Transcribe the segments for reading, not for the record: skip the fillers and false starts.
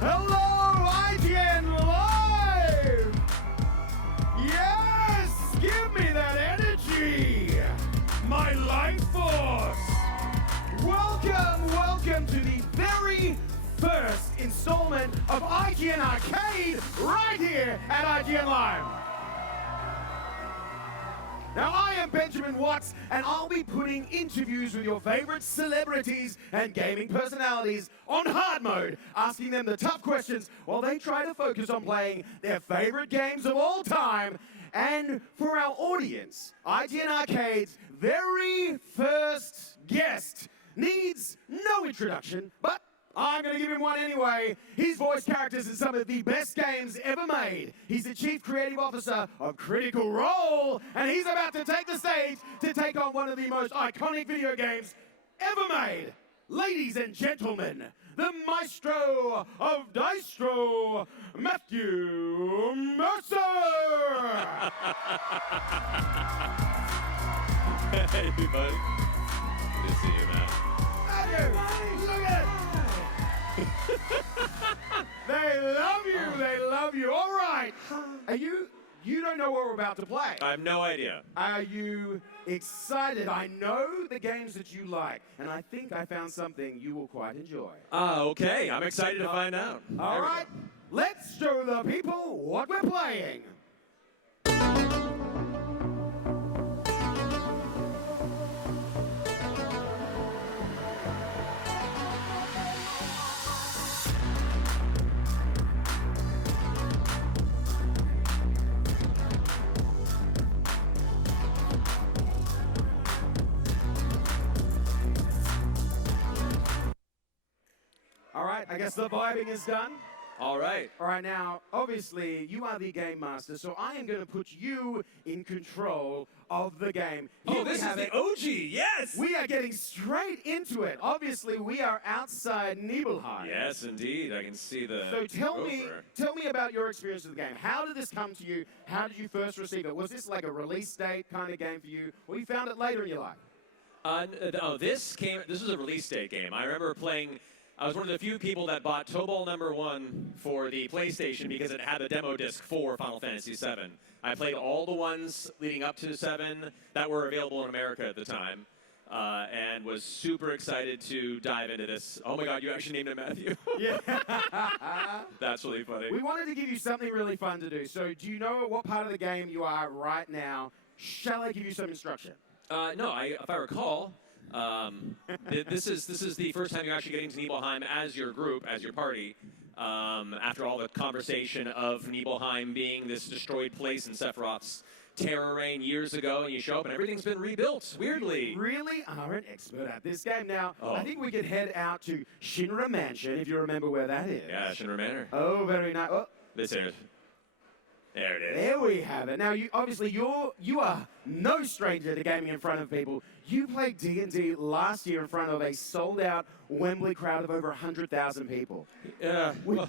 Hello, IGN Live! Yes! Give me that energy! My life force! Welcome to the very first installment of IGN Arcade right here at IGN Live. Now, I am Benjamin Watts, and I'll be putting interviews with your favorite celebrities and gaming personalities on hard mode, asking them the tough questions while they try to focus on playing their favorite games of all time. And for our audience, IGN Arcade's very first guest needs no introduction, but I'm going to give him one anyway. He's voiced characters in some of the best games ever made. He's the Chief Creative Officer of Critical Role, and he's about to take the stage to take on one of the most iconic video games ever made. Ladies and gentlemen, the maestro of Distro, Matthew Mercer! Hey, buddy. Good to see you, man. Matthew, look at it! They love you. All right. You don't know what we're about to play. I have no idea. Are you excited? I know the games that you like, and I think I found something you will quite enjoy. Okay. I'm excited to find out. All right. Let's show the people what we're playing. All right, I guess the vibing is done. All right. All right, now, obviously, you are the game master, so I am going to put you in control of the game. Here This we is have it. the OG. Yes. We are getting straight into it. Obviously, we are outside Nibelheim. Yes, indeed. I can see the. So tell rover. me about your experience with the game. How did this come to you? How did you first receive it? Was this like a release date kind of game for you, or you found it later in your life? This was a release date game. I remember playing. I was one of the few people that bought Tobal #1 for the PlayStation because it had a demo disc for Final Fantasy VII. I played all the ones leading up to 7 that were available in America at the time, and was super excited to dive into this. Oh my God, you actually named it Matthew. Yeah. That's really funny. We wanted to give you something really fun to do. So do you know what part of the game you are right now? Shall I give you some instruction? No, if I recall, this is the first time you're actually getting to Nibelheim as your group, as your party. After all the conversation of Nibelheim being this destroyed place in Sephiroth's terror reign years ago, and you show up and everything's been rebuilt, weirdly. You really are an expert at this game. Now, Oh. I think we could head out to Shinra Mansion, if you remember where that is. Yeah, Shinra Manor. Oh, very nice. Oh, This is. There it is. there we have it. Now, you are no stranger to gaming in front of people. You played D&D last year in front of a sold-out Wembley crowd of over 100,000 people. Yeah. Well,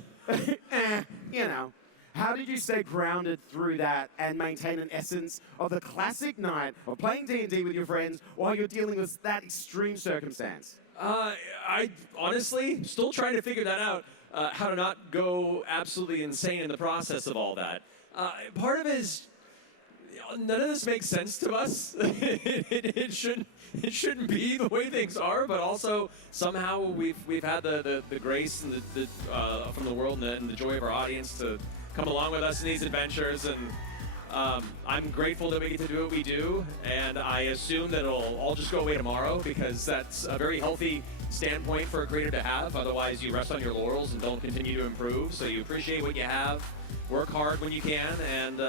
You know. How did you stay grounded through that and maintain an essence of the classic night of playing D&D with your friends while you're dealing with that extreme circumstance? I honestly still trying to figure that out. How to not go absolutely insane in the process of all that. Part of it is none of this makes sense to us. it shouldn't be the way things are, but also somehow we've had the grace and the from the world and the joy of our audience to come along with us in these adventures, and I'm grateful that we get to do what we do, and I assume that it'll all just go away tomorrow, because that's a very healthy standpoint for a creator to have. Otherwise, you rest on your laurels and don't continue to improve. So you appreciate what you have, work hard when you can, and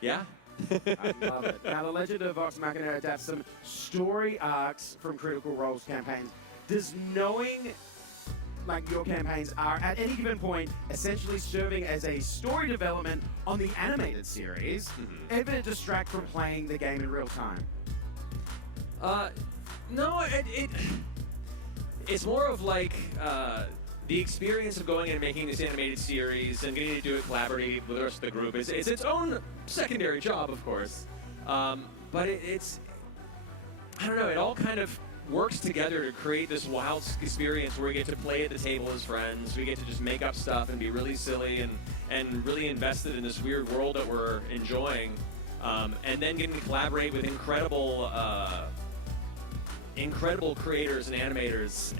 yeah. I love it. Now, the Legend of Vox Machina adapts some story arcs from Critical Role's campaigns. Does knowing like your campaigns are at any given point essentially serving as a story development on the animated series ever distract from playing the game in real time? No, it's more of like the experience of going and making this animated series and getting to do it collaboratively with the rest of the group is its own secondary job, of course. But it's I don't know, it all kind of works together to create this wild experience where we get to play at the table as friends. We get to just make up stuff and be really silly and really invested in this weird world that we're enjoying. And then getting to collaborate with incredible creators and animators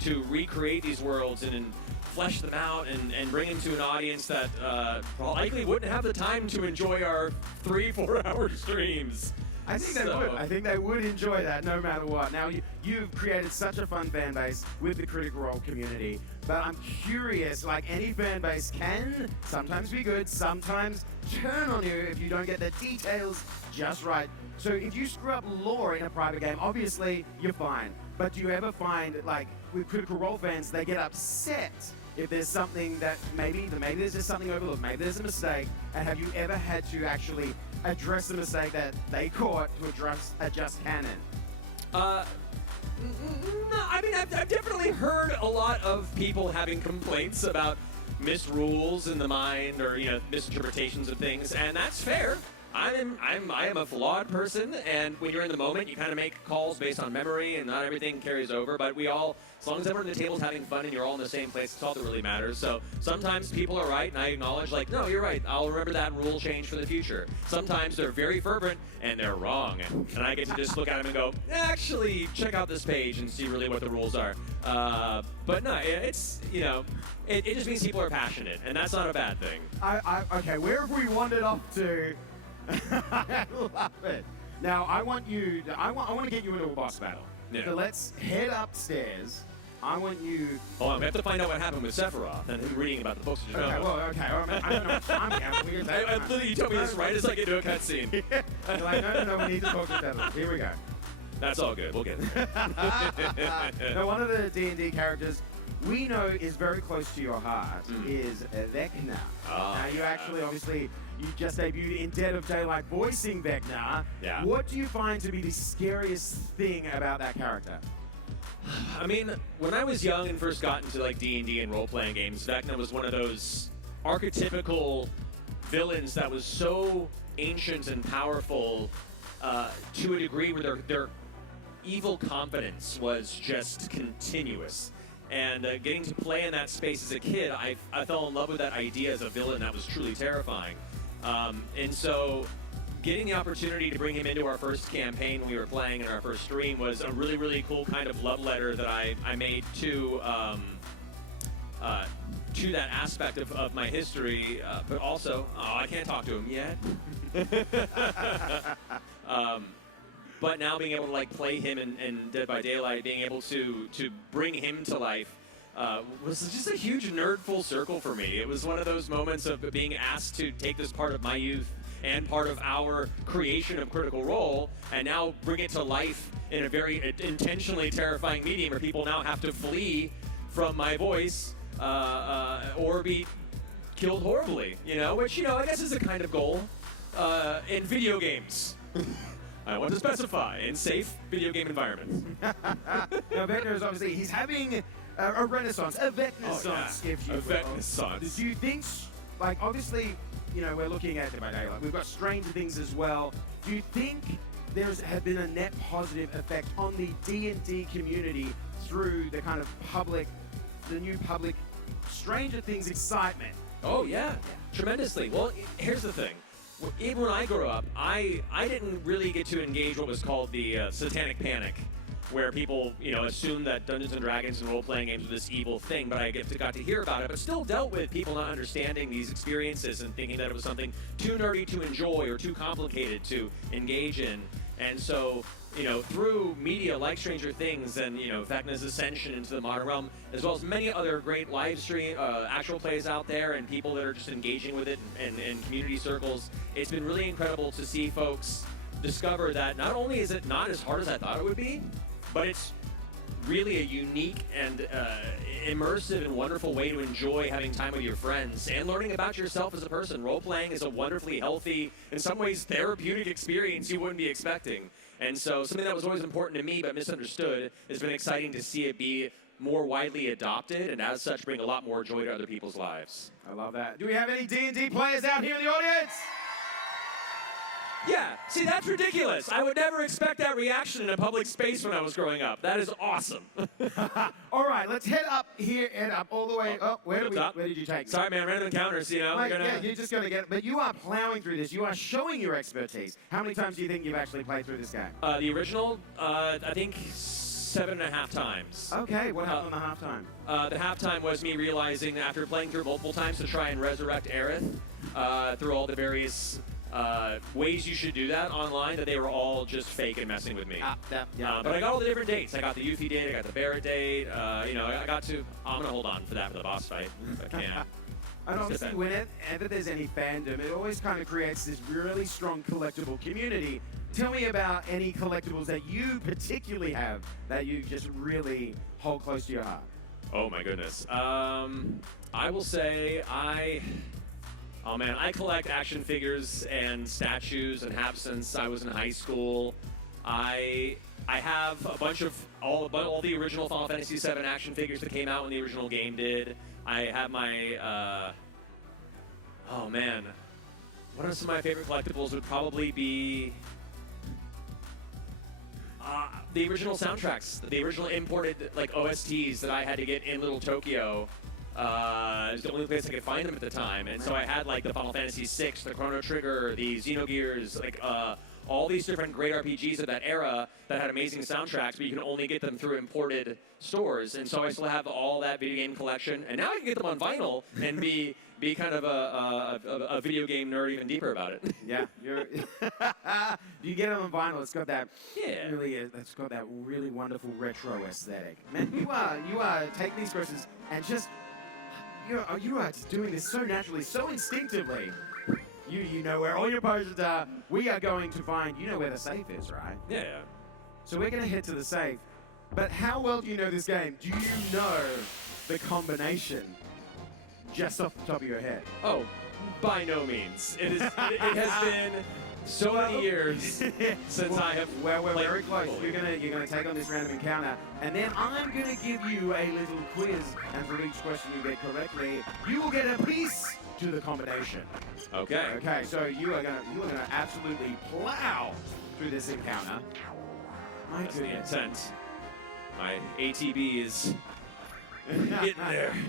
to recreate these worlds and flesh them out and bring them to an audience that likely wouldn't have the time to enjoy our 3-4 hour streams. I think they would. I think they would enjoy that no matter what. Now, you've created such a fun fan base with the Critical Role community, but I'm curious, like any fan base can sometimes be good, sometimes turn on you if you don't get the details just right. So if you screw up lore in a private game, obviously you're fine. But do you ever find, like, with Critical Role fans, they get upset if there's something that maybe there's just something overlooked, maybe there's a mistake, and have you ever had to actually address the mistake that they caught to adjust canon? No, I mean, I've definitely heard a lot of people having complaints about missed rules in the mind or, misinterpretations of things, and that's fair. I am a flawed person, and when you're in the moment, you kind of make calls based on memory, and not everything carries over. But we all, as long as everyone at the table's having fun and you're all in the same place, it's all that really matters. So sometimes people are right, and I acknowledge, like, no, you're right. I'll remember that rule change for the future. Sometimes they're very fervent, and they're wrong, and I get to just look at them and go, actually, check out this page and see really what the rules are. But no, it's it just means people are passionate, and that's not a bad thing. Okay, where have we wandered off to? I love it. Now, I want to get you into a boss battle. Yeah. So let's head upstairs. I want you. Oh, we have to find out what happened with Sephiroth and him reading about the books. Okay, I don't know what time we have. Literally, you told me this right as I get into a cutscene. You're like, no, we need to talk to Sephiroth. Here we go. That's all good. We'll get it. Now, one of the D&D characters we know is very close to your heart is Vecna. Now, you actually, obviously, you just debuted in Dead of Daylight voicing Vecna. Yeah. What do you find to be the scariest thing about that character? I mean, when I was young and first got into like D&D and role-playing games, Vecna was one of those archetypical villains that was so ancient and powerful to a degree where their evil confidence was just continuous. And getting to play in that space as a kid, I fell in love with that idea as a villain that was truly terrifying. And so getting the opportunity to bring him into our first campaign when we were playing in our first stream was a really, really cool kind of love letter that I made to that aspect of my history, but also, I can't talk to him yet. But now being able to like play him in Dead by Daylight, being able to bring him to life was just a huge nerd full circle for me. It was one of those moments of being asked to take this part of my youth and part of our creation of Critical Role and now bring it to life in a very intentionally terrifying medium where people now have to flee from my voice or be killed horribly, which, I guess is a kind of goal in video games. I want to specify in safe video game environments. Now, Vecna is obviously, he's having a renaissance, a Vecna-sance, if you will. A Vecna-sance. Do you think, like, obviously, we're looking at Dead by Daylight. We've got Stranger Things as well. Do you think there's been a net positive effect on the D&D community through the kind of the new public Stranger Things excitement? Oh, yeah. Tremendously. Well, here's the thing. Even when I grew up, I didn't really get to engage what was called the satanic panic, where people, assumed that Dungeons and Dragons and role-playing games were this evil thing, but I got to hear about it, but still dealt with people not understanding these experiences and thinking that it was something too nerdy to enjoy or too complicated to engage in. And so, through media like Stranger Things and, Vecna's ascension into the modern realm, as well as many other great live stream, actual plays out there and people that are just engaging with it in community circles, it's been really incredible to see folks discover that not only is it not as hard as I thought it would be, but it's really a unique and immersive and wonderful way to enjoy having time with your friends and learning about yourself as a person. Role-playing is a wonderfully healthy, in some ways therapeutic experience you wouldn't be expecting. And so something that was always important to me but misunderstood, has been exciting to see it be more widely adopted and as such bring a lot more joy to other people's lives. I love that. Do we have any D&D players out here in the audience? Yeah, see, that's ridiculous. I would never expect that reaction in a public space when I was growing up. That is awesome. All right, let's head up here and up all the way. Oh, where did you take me? Sorry, man, random encounters, you know. Mate, yeah, you're just going to get it. But you are plowing through this. You are showing your expertise. How many times do you think you've actually played through this game? The original, I think 7.5 times. Okay, what happened on the halftime? The halftime was me realizing after playing through multiple times to try and resurrect Aerith through all the various ways you should do that online, that they were all just fake and messing with me. But I got all the different dates. I got the Yuffie date, I got the Barrett date, you know, I got to, I'm going to hold on for that for the boss fight if I can. And obviously, whenever there's any fandom, it always kind of creates this really strong collectible community. Tell me about any collectibles that you particularly have that you just really hold close to your heart. Oh my goodness. I will say I collect action figures and statues and have since I was in high school. I have a bunch of all the original Final Fantasy VII action figures that came out when the original game did. I have my, oh man, one of some of my favorite collectibles would probably be the original soundtracks, the original imported like OSTs that I had to get in Little Tokyo. It was the only place I could find them at the time, and so I had like the Final Fantasy VI, the Chrono Trigger, the Xenogears, like all these different great RPGs of that era that had amazing soundtracks, but you can only get them through imported stores. And so I still have all that video game collection, and now I can get them on vinyl and be kind of a video game nerd even deeper about it. Yeah, you get it on vinyl. It's got that it's got that really wonderful retro aesthetic. Man, you are taking these questions and just you are just doing this so naturally, so instinctively. You know where all your potions are. We are going to find, you know where the safe is, right? Yeah. So we're going to head to the safe. But how well do you know this game? Do you know the combination just off the top of your head? Oh, by no means. It has been so many years since I have Well, we're played very close. fully. You're gonna take on this random encounter, and then I'm gonna give you a little quiz, and for each question you get correctly, you will get a piece to the combination. Okay. Okay, so you are gonna absolutely plow through this encounter. My That's the goodness. intent. My ATB is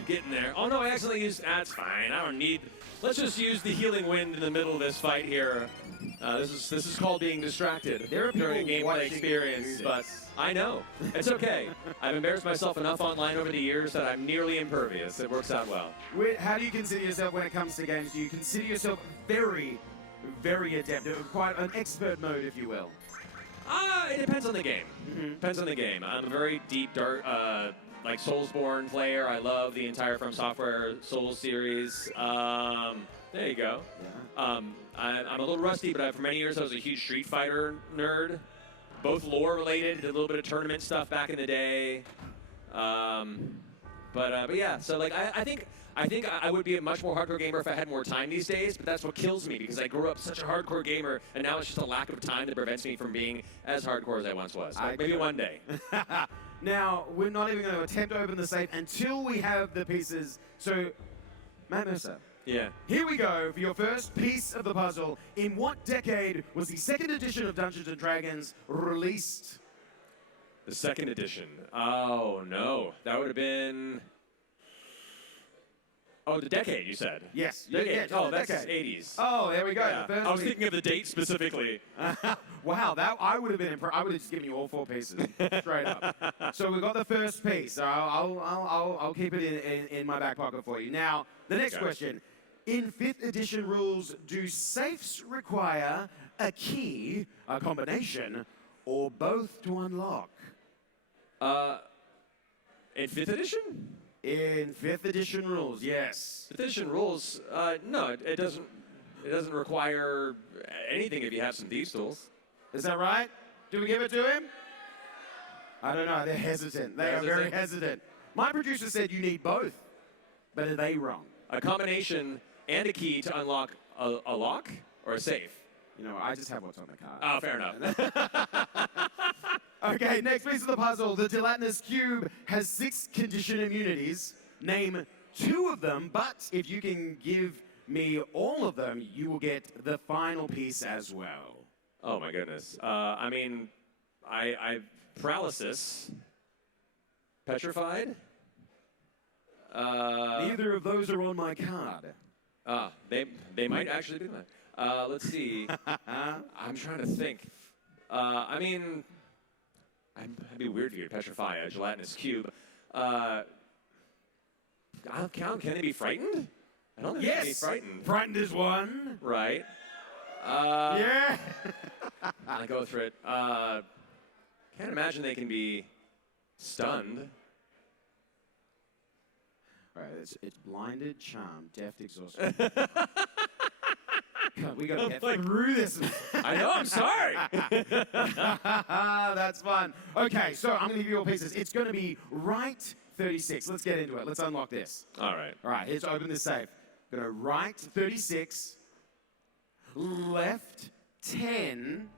getting there. Oh no, I accidentally used, that's fine. I don't need, let's just use the healing wind in the middle of this fight here. This is called being distracted There are during a people gameplay watching experience, you do but this. I know. It's okay. I've embarrassed myself enough online over the years that I'm nearly impervious. It works out well. How do you consider yourself when it comes to games? Do you consider yourself very, very adept, quite an expert mode, if you will? It depends on the game. Depends on the game. I'm a very deep, dark, like Soulsborne player. I love the entire From Software Souls series. There you go. Yeah. I'm a little rusty, but for many years I was a huge Street Fighter nerd. Both lore related, did a little bit of tournament stuff back in the day. But yeah, so like I think I would be a much more hardcore gamer if I had more time these days, but that's what kills me because I grew up such a hardcore gamer, and now it's just a lack of time that prevents me from being as hardcore as I once was. Like, maybe one day. Now, we're not even going to attempt to open the safe until we have the pieces. So, Matt Mercer, Yeah. here we go for your first piece of the puzzle. In what decade was the second edition of Dungeons & Dragons released? The second edition. Oh no, that would have been. Oh, the decade you said. Yes. Decade. Yeah, Oh, that's decade. 80s. Oh, there we go. Yeah. The first I was piece. thinking of the date specifically. Wow, that I would have been impressed. I would have just given you all 4 pieces straight up. So we got the first piece. So I'll keep it in my back pocket for you. Now the next Okay. question: in 5th edition rules, do safes require a key, a combination, or both to unlock? In 5th edition? In 5th edition rules, yes. 5th edition rules. No, it doesn't. It doesn't require anything if you have some thieves tools. Is that right? Do we give it to him? I don't know. They're hesitant. They are very hesitant. My producer said you need both, but are they wrong? A combination and a key to unlock a lock or a safe. You know, I just have what's on the card. Oh, fair enough. Okay, next piece of the puzzle. The gelatinous cube has 6 condition immunities. Name 2 of them, but if you can give me all of them, you will get the final piece as well. Oh my goodness. I mean, I paralysis, petrified. Neither of those are on my card. They might actually do that. Let's see. I'm trying to think. I mean, it'd be weird for you to petrify a gelatinous cube. I'll count. Can they be frightened? I don't think they can be frightened. Frightened is one. Right. Yeah. I go through it. Can't imagine they can be stunned. All right, it's blinded, charmed, deft, exhausted. God, we gotta get through this. I know, I'm sorry. That's fun. Okay, so I'm gonna give you all pieces. It's gonna be right 36. Let's get into it. Let's unlock this. All right. All right, here's open this safe. Gonna right 36, left 10.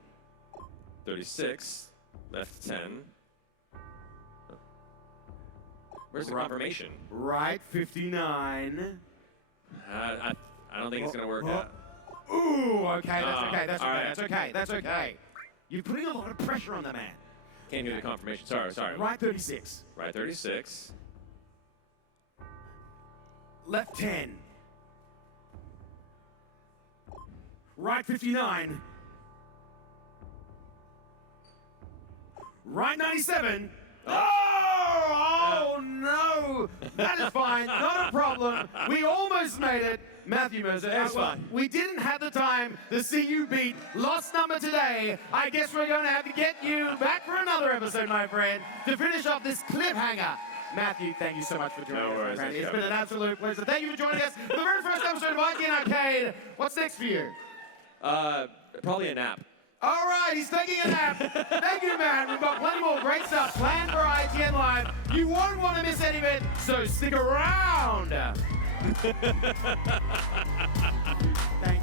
36, left 10. Where's the confirmation? Right 59. I don't think it's gonna work out. Ooh, okay, that's okay, that's all okay, right. that's okay, that's okay. You're putting a lot of pressure on the man. Can't do the confirmation. Sorry. Right 36. Right 36. Left 10. Right 59. Right 97. Oh no! That is fine, not a problem. We almost made it. Matthew Mercer, That's fine. We didn't have the time to see you beat lost number today. I guess we're going to have to get you back for another episode, my friend, to finish off this cliffhanger. Matthew, thank you so much for joining us, my friend. It's been an absolute pleasure. Thank you for joining us for the very first episode of IGN Arcade. What's next for you? Probably a nap. All right, he's taking a nap. Thank you, man. We've got plenty more great stuff planned for IGN Live. You won't want to miss any of it, so stick around. Thank